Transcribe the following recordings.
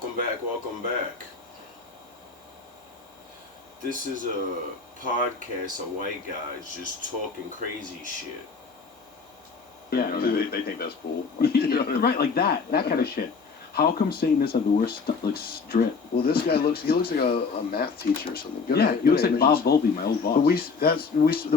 Welcome back, welcome back. This is a podcast of white guys just talking crazy shit. Yeah, they think that's cool. Right, like that kind of shit. How come Satanists have the worst strip? Well, this guy looks like a math teacher or something. He looks like Bob Volpe, my old boss. But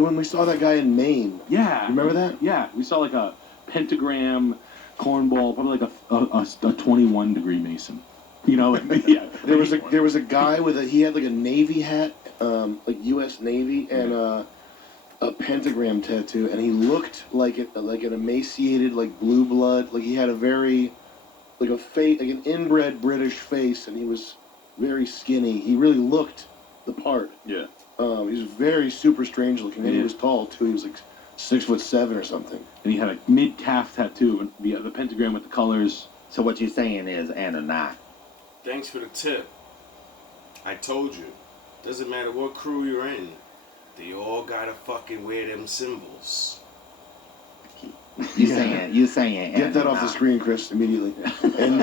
when we saw that guy in Maine. Yeah. You remember that? Yeah, we saw like a pentagram, cornball, probably like a 21-degree Mason. You know, yeah. There was a guy he had like a Navy hat, like U.S. Navy, and a pentagram tattoo, and he looked like an emaciated, like blue blood, like he had a very like an inbred British face, and he was very skinny. He really looked the part. Yeah. He was very super strange looking, and he was tall too. He was like 6'7" or something. And he had a mid-calf tattoo, the pentagram with the colors. So what you're saying is Anunnaki. Thanks for the tip. I told you, doesn't matter what crew you're in, they all gotta fucking wear them symbols. You saying Get that off the screen, Chris, immediately. And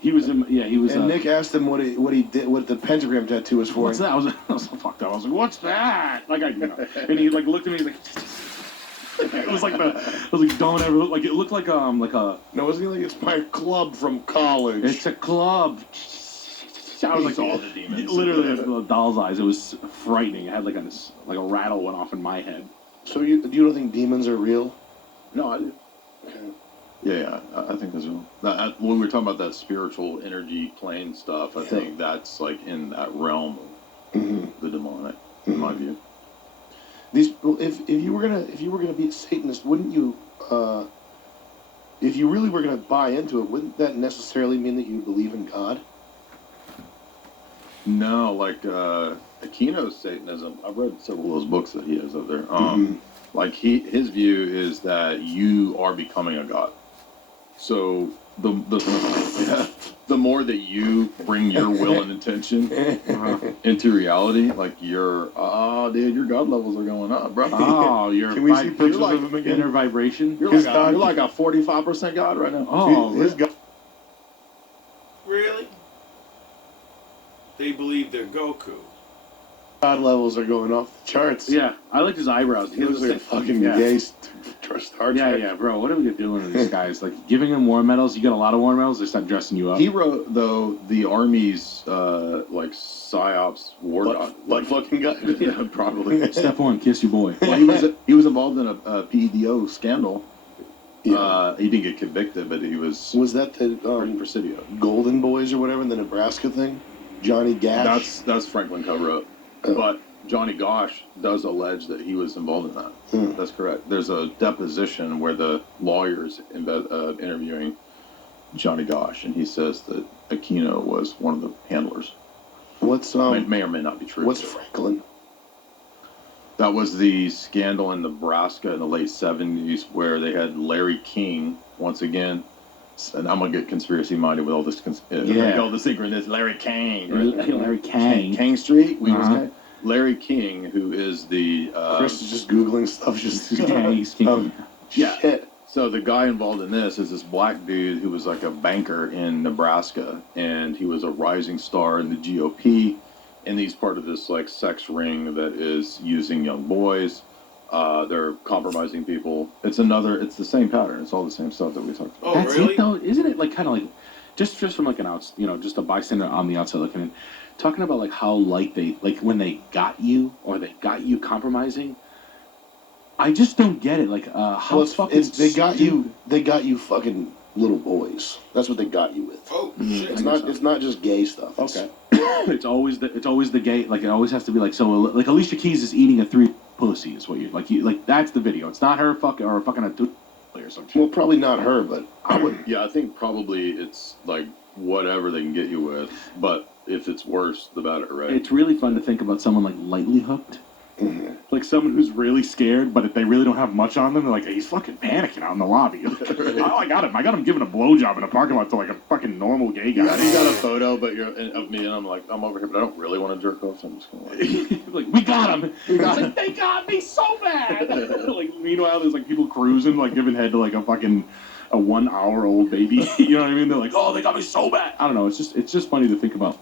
he was. And Nick asked him what he did, what the pentagram tattoo was for. What's that? I was so fucked up. I was like, what's that? Like and he like looked at me. He's like, it was like don't ever look like it looked like a. No, wasn't he like it's my club from college? It's a club. I was like, all the demons. Literally, doll's eyes. It was frightening. It had like a rattle went off in my head. So you don't think demons are real? No, I do. Okay. Yeah, I think that's real. When we were talking about that spiritual energy plane stuff, I think that's like in that realm of the demonic, in my view. If you were gonna be a Satanist, wouldn't you? If you really were gonna buy into it, wouldn't that necessarily mean that you believe in God? No, like Aquino's Satanism. I've read several of those books that he has up there. Like his view is that you are becoming a god. So the more that you bring your will and intention into reality, like your God levels are going up, bro. Oh, Can we see pictures of him again? Inner vibration. You're like a 45% God right now. Oh, his God. Really? They believe they're Goku. God levels are going off the charts. Yeah, I like his eyebrows. He looks like a fucking gay Star Trek. Yeah, bro. What are we doing to these guys? Like giving them war medals. You get a lot of war medals. They start dressing you up. He wrote though the Army's like psyops war Butt fucking guy. Yeah, probably. Step one, kiss your boy. Well, he was involved in a PEDO scandal. Yeah. He didn't get convicted, but he was. Was that the Presidio. Golden Boys or whatever, the Nebraska thing? Johnny Gash. That's Franklin cover-up. But Johnny Gosh does allege that he was involved in that. That's correct. There's a deposition where the lawyer's interviewing Johnny Gosh, and he says that Aquino was one of the handlers. What's may or may not be true. What's Franklin? That was the scandal in Nebraska in the late 70s where they had Larry King once again. And I'm gonna get conspiracy minded with all this. All the synchronous. Larry King. Right? Larry King. King Street. Larry King, who is the. Chris is just googling stuff. Yeah. Shit. So the guy involved in this is this black dude who was like a banker in Nebraska, and he was a rising star in the GOP, and he's part of this like sex ring that is using young boys. They're compromising people. It's the same pattern. It's all the same stuff that we talked about. Oh, That's really? it though, isn't it? Like kind of like, just from like an just a bystander on the outside looking in, talking about like how when they got you or they got you compromising. I just don't get it. Like how they got you fucking little boys. That's what they got you with. Oh shit! It's not just gay stuff. Okay. It's always the gay. Like it always has to be like so. Like Alicia Keys is eating a 3 pussy is what you that's the video. It's not her fucking a or some shit. Well, probably not her, but I would. Yeah, I think probably it's like whatever they can get you with. But if it's worse, the better, right? It's really fun to think about someone like lightly hooked. Like someone who's really scared, but if they really don't have much on them, they're like, hey, he's fucking panicking out in the lobby. Oh, I got him giving a blowjob in a parking lot to like a fucking normal gay guy. You got a photo, but of me, and I'm like, I'm over here, but I don't really want to jerk off, so I'm just gonna like, we got him. Like, they got me so bad. Like, meanwhile, there's like people cruising, like giving head to like a fucking a 1 hour old baby. You know what I mean? They're like, oh, they got me so bad. I don't know. It's just funny to think about.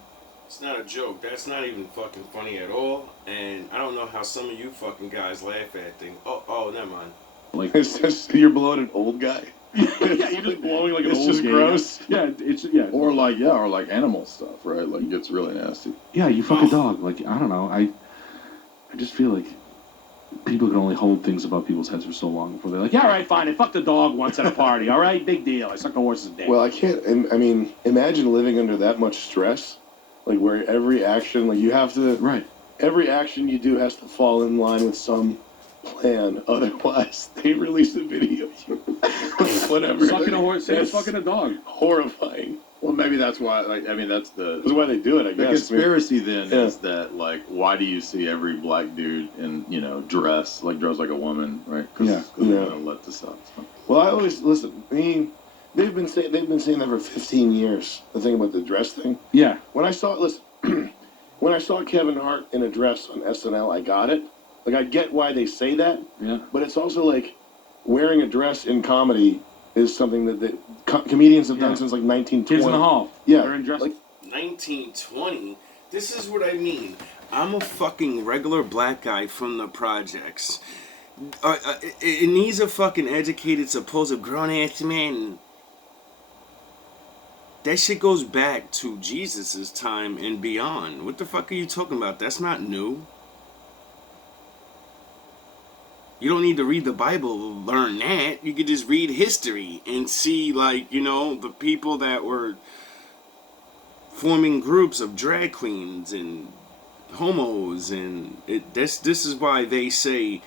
It's not a joke. That's not even fucking funny at all. And I don't know how some of you fucking guys laugh at things. Oh, never mind. Like, It's just you're blowing an old guy. yeah, you're just blowing like an It's old just gay gross. guy. Yeah. Or like animal stuff, right? Like it gets really nasty. Yeah, you fuck a dog. Like, I don't know. I just feel like people can only hold things above people's heads for so long before they're like, yeah, all right, fine. I fucked a dog once at a party. All right, big deal. I sucked a horse's dick. Well, I can't. I mean, imagine living under that much stress, like where every action, like you have to. Right. Every action you do has to fall in line with some plan. Otherwise, they release a video of you. Whatever. Sucking a horse, That's fucking a dog. horrifying. Well, maybe that's why. Like, I mean, that's That's why they do it, I the guess. conspiracy. Then Yeah. is that like, why do you see every black dude in dress like a woman, right? Cause, Yeah. they Yeah. want to let this out. So. Well, I always listen. I mean, they've been saying that for 15 years. The thing about the dress thing. Yeah. When I saw when I saw Kevin Hart in a dress on SNL, I got it. Like, I get why they say that, Yeah. but it's also like wearing a dress in comedy is something that comedians have done Yeah. since like 1920. Kids in the hall. Yeah. They're in dress. Like, 1920. This is what I mean. I'm a fucking regular black guy from the projects. And he's a fucking educated, supposed grown-ass man. That shit goes back to Jesus' time and beyond. What the fuck are you talking about? That's not new. You don't need to read the Bible to learn that. You could just read history and see, like, the people that were forming groups of drag queens and homos, and this is why they say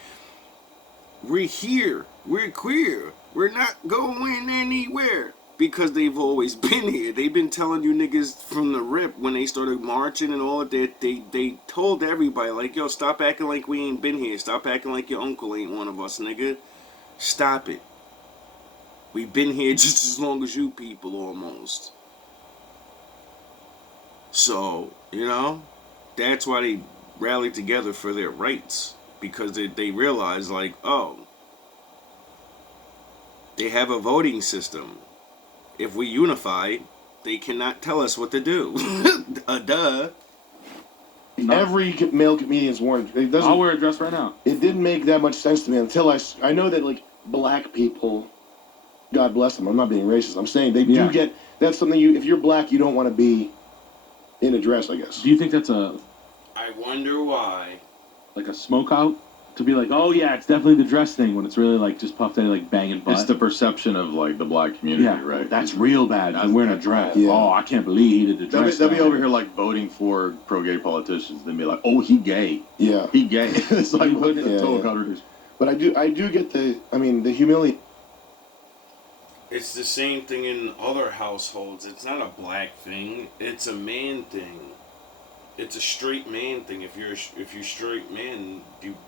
we're here, we're queer, we're not going anywhere, because they've always been here. They've been telling you niggas from the rip when they started marching and all of that. They told everybody, like, yo, stop acting like we ain't been here. Stop acting like your uncle ain't one of us, nigga. Stop it. We've been here just as long as you people, almost. So, that's why they rallied together for their rights. Because they realized, like, oh, they have a voting system. If we unify, they cannot tell us what to do. Duh. No. every male comedian's worn. It doesn't. I'll wear a dress right now. It didn't make that much sense to me until I know that, like, black people, God bless them. I'm not being racist. I'm saying they do get. That's something if you're black, you don't want to be in a dress, I guess. Do you think that's I wonder why. like a smoke out? To be like, oh yeah, it's definitely the dress thing, when it's really like just puffed out like banging butt. It's the perception of like the black community, yeah, right? that's real bad. I'm wearing a dress. Yeah. Oh, I can't believe he did the dress. They'll be thing. over here like voting for pro-gay politicians. Then be like, oh, he gay. Yeah. He gay. It's like what the Yeah, total yeah. contradiction. But I do get the humility. It's the same thing in other households. It's not a black thing. It's a man thing. It's a straight man thing. If you're straight man,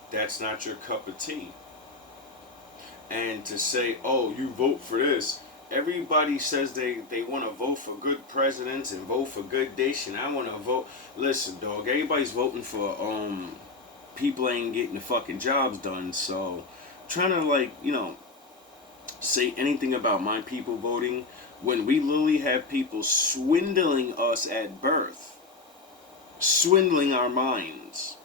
that's not your cup of tea. And to say, oh, you vote for this. Everybody says they want to vote for good presidents and vote for good dish, and I want to vote. Listen, dog, everybody's voting for people ain't getting the fucking jobs done. So trying to say anything about my people voting when we literally have people swindling us at birth, swindling our minds.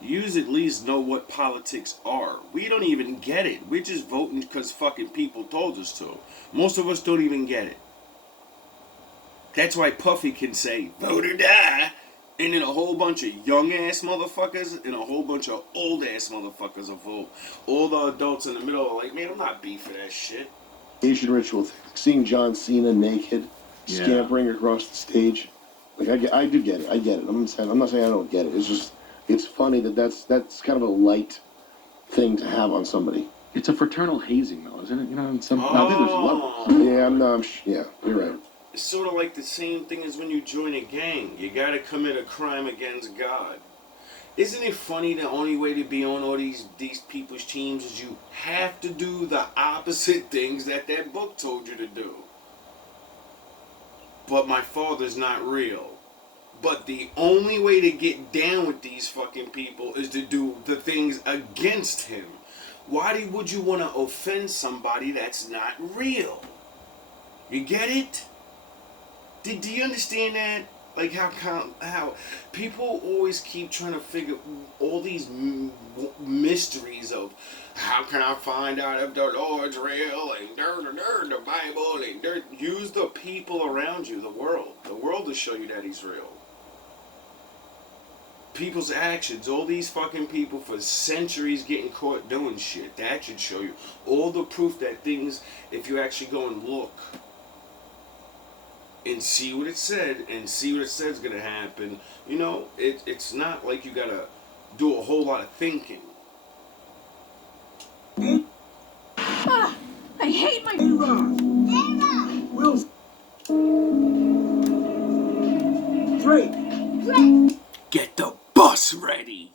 You at least know what politics are. We don't even get it. We're just voting because fucking people told us to. Most of us don't even get it. That's why Puffy can say, vote or die, and then a whole bunch of young ass motherfuckers and a whole bunch of old ass motherfuckers will vote. All the adults in the middle are like, man, I'm not beefing that shit. Asian ritual thing. Seeing John Cena naked, scampering across the stage. Like, I do get it. I get it. I'm not saying I don't get it. It's just, it's funny that's kind of a light thing to have on somebody. It's a fraternal hazing, though, isn't it? I think there's levels. Yeah, you're right. It's sort of like the same thing as when you join a gang. You gotta commit a crime against God. Isn't it funny the only way to be on all these people's teams is you have to do the opposite things that book told you to do? But my father's not real. But the only way to get down with these fucking people is to do the things against him. Why would you want to offend somebody that's not real? You get it? Do you understand that? Like how people always keep trying to figure all these mysteries of how can I find out if the Lord's real and the Bible and use the people around you, the world to show you that He's real. People's actions, all these fucking people for centuries getting caught doing shit, that should show you all the proof that things, if you actually go and look and see what it said and see what it said is gonna happen, you know, it's not like you gotta do a whole lot of thinking. I hate my Will. Drake. Get the bus ready.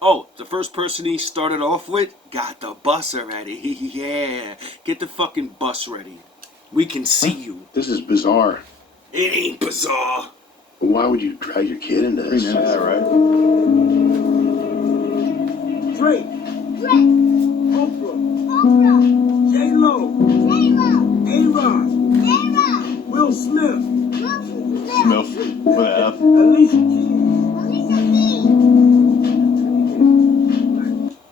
Oh, the first person he started off with got the bus already. Yeah, get the fucking bus ready. We can see you. This is bizarre. It ain't bizarre. Why would you drag your kid into this? Yeah, right. Drake. Oprah. J-Lo. A-Rod. Will Smith. Smith with an F. Alicia Keys.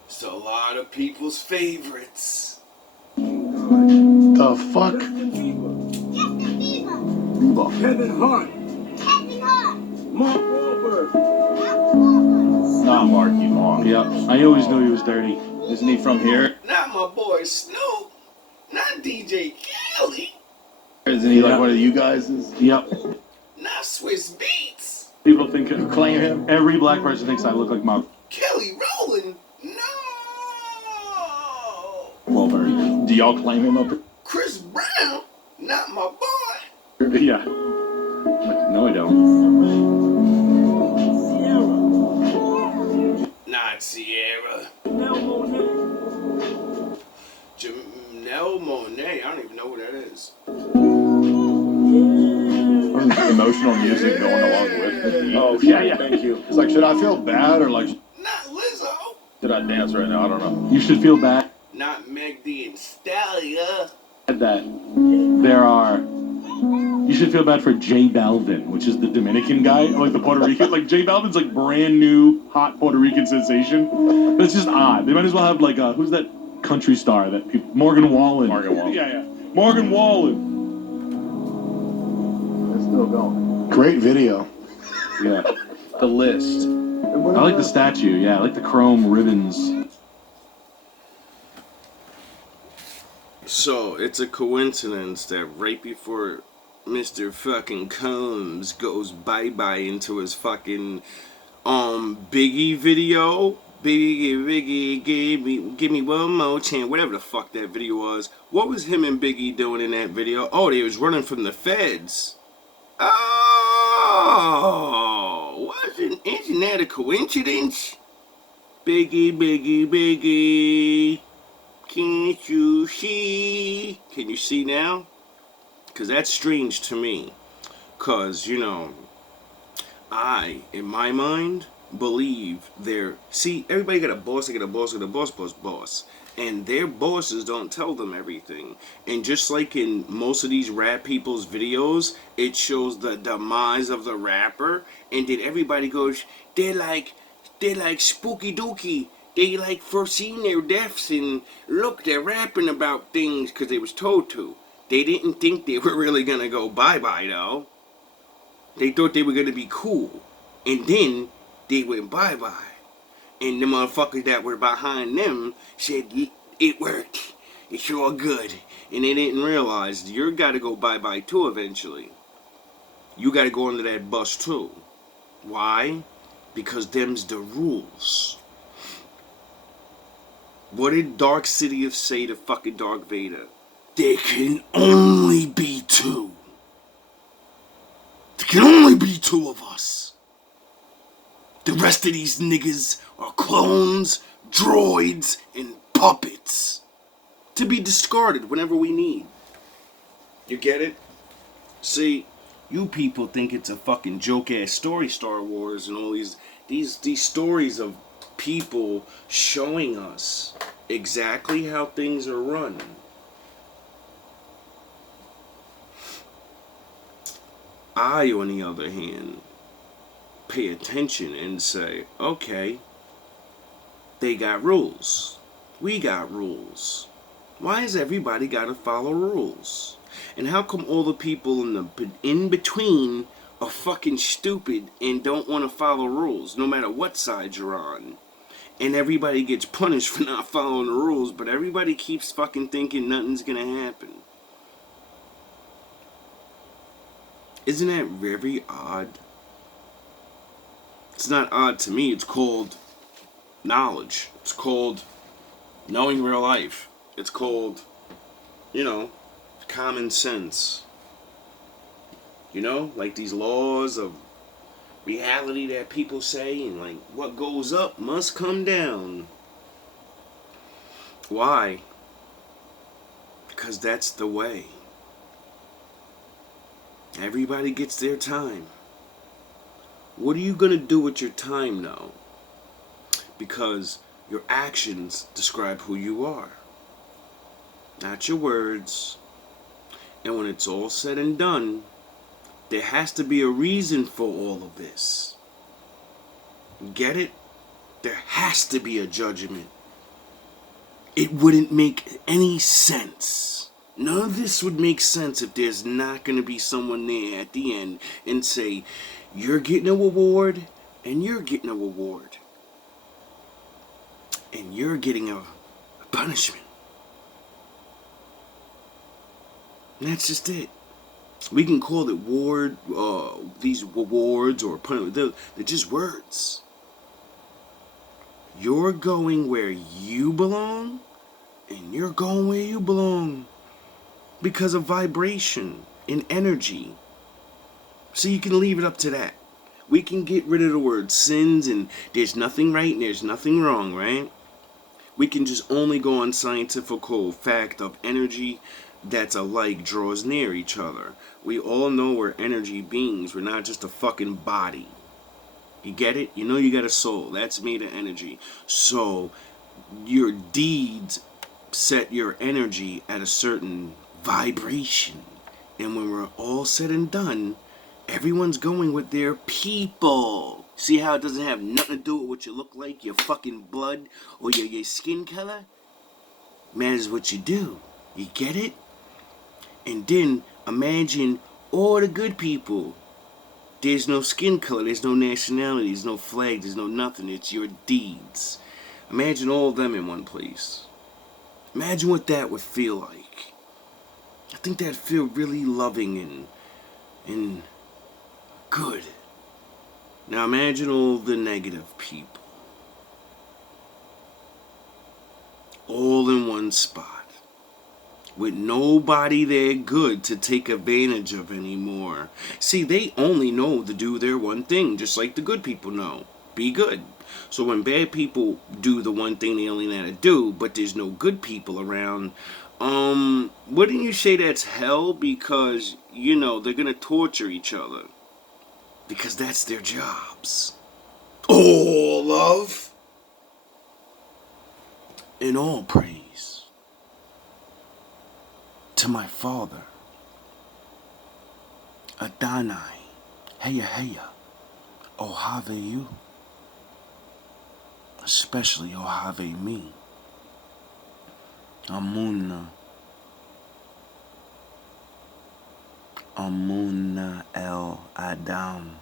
It's a lot of people's favorites. The fuck? Kevin Hart. Mark Wahlberg. Not Marky Mark. Yep. I always knew he was dirty. Isn't he from here? Not my boy Snoop. Not DJ Kelly. Isn't he Yeah. like one of you guys? Yep. Not Swiss Beats. People think Claim him? every black person thinks I look like my Kelly Rowland. No. Wahlberg. Do y'all claim him up? Chris Brown. Not my boy. Yeah. No, I don't. Sierra. Not Sierra. Janelle Monáe. Janelle Monáe. I don't even know who that is. Emotional music going along with the beat. Oh, Yeah. Thank you. It's like, should I feel bad or like, Not Lizzo. should I dance right now? I don't know. You should feel bad Not Meg Thee and Stallion. that there are. You should feel bad for J Balvin, which is the Dominican guy, like the Puerto Rican. Like J Balvin's like brand new hot Puerto Rican sensation. But it's just odd. They might as well have like who's that country star that people Morgan Wallen. Morgan Wallen. Yeah. Morgan Wallen. It's still going. Great video. Yeah. The list. I like the statue. Yeah, I like the chrome ribbons. So, it's a coincidence that right before Mr. fucking Combs goes bye-bye into his fucking, Biggie video, Biggie, give me one more chance, whatever the fuck that video was. What was him and Biggie doing in that video? Oh, they was running from the feds. Oh, isn't that a coincidence? Biggie. Can't you see? Can you see now? Because that's strange to me. Because, you know, I, in my mind, believe see, everybody got a boss, they got a boss, boss. And their bosses don't tell them everything. And just like in most of these rap people's videos, it shows the demise of the rapper. And then everybody goes, they're like spooky dookie. They like foreseen their deaths and look, they're rapping about things because they was told to. They didn't think they were really going to go bye-bye though. They thought they were going to be cool. And then they went bye-bye. And the motherfuckers that were behind them said, it worked. It's all good. And they didn't realize you're got to go bye-bye too eventually. You got to go under that bus too. Why? Because them's the rules. What did Dark Sidious say to fucking Dark Vader? There can only be two. There can only be two of us. The rest of these niggas are clones, droids, and puppets. To be discarded whenever we need. You get it? See, you people think it's a fucking joke-ass story, Star Wars, and all these stories of people showing us exactly how things are run. I, on the other hand, pay attention and say, okay, they got rules. We got rules. Why has everybody got to follow rules? And how come all the people in between are fucking stupid and don't want to follow rules, no matter what side you're on? And everybody gets punished for not following the rules, but everybody keeps fucking thinking nothing's gonna happen. Isn't that very odd? It's not odd to me. It's called knowledge. It's called knowing real life. It's called, common sense. Like these laws of reality that people say, and like what goes up must come down. Why? Because that's the way. Everybody gets their time. What are you going to do with your time now? Because your actions describe who you are, not your words. And when it's all said and done, there has to be a reason for all of this. Get it? There has to be a judgment. It wouldn't make any sense. None of this would make sense if there's not going to be someone there at the end and say, you're getting a reward and you're getting a reward. And you're getting a punishment. And that's just it. We can call it these rewards or punishment. They're just words. You're going where you belong, and you're going where you belong because of vibration and energy. So you can leave it up to that. We can get rid of the word sins and there's nothing right and there's nothing wrong, right? We can just only go on scientific fact of energy that's alike draws near each other. We all know we're energy beings. We're not just a fucking body. You get it? You got a soul. That's made of energy. So your deeds set your energy at a certain vibration. And when we're all said and done, everyone's going with their people. See how it doesn't have nothing to do with what you look like, your fucking blood, or your skin color? Matters what you do. You get it? And then imagine all the good people. There's no skin color, there's no nationality, there's no flag, there's no nothing. It's your deeds. Imagine all of them in one place. Imagine what that would feel like. I think that'd feel really loving and good. Now imagine all the negative people. All in one spot. With nobody there good to take advantage of anymore. See, they only know to do their one thing, just like the good people know. Be good. So when bad people do the one thing they only know how to do, but there's no good people around, wouldn't you say that's hell? Because, they're gonna torture each other. Because that's their jobs. All love and all praise to my Father, Adonai, Heya, Ohave you, especially Ohave me, Amuna El Adam.